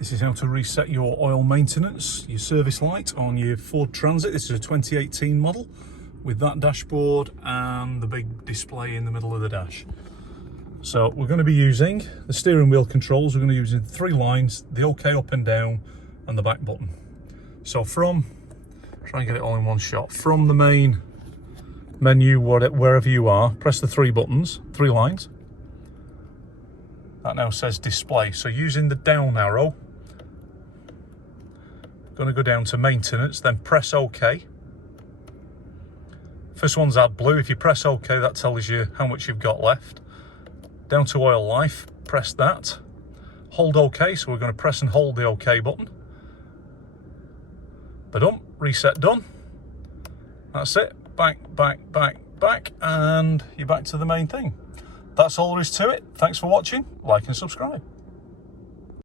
This is how to reset your oil maintenance, your service light on your Ford Transit. This is a 2018 model with that dashboard and the big display in the middle of the dash. So we're going to be using the steering wheel controls. We're going to be using 3 lines, the OK up and down and the back button. So try and get it all in one shot. From the main menu, wherever you are, press the 3 buttons, 3 lines. That now says display. So using the down arrow, going to go down to maintenance, then press OK. First one's AdBlue. If you press OK, that tells you how much you've got left. Down to oil life, press that. Hold OK, so we're going to press and hold the OK button. Ba-dum, reset done. That's it. Back, and you're back to the main thing. That's all there is to it. Thanks for watching. Like and subscribe.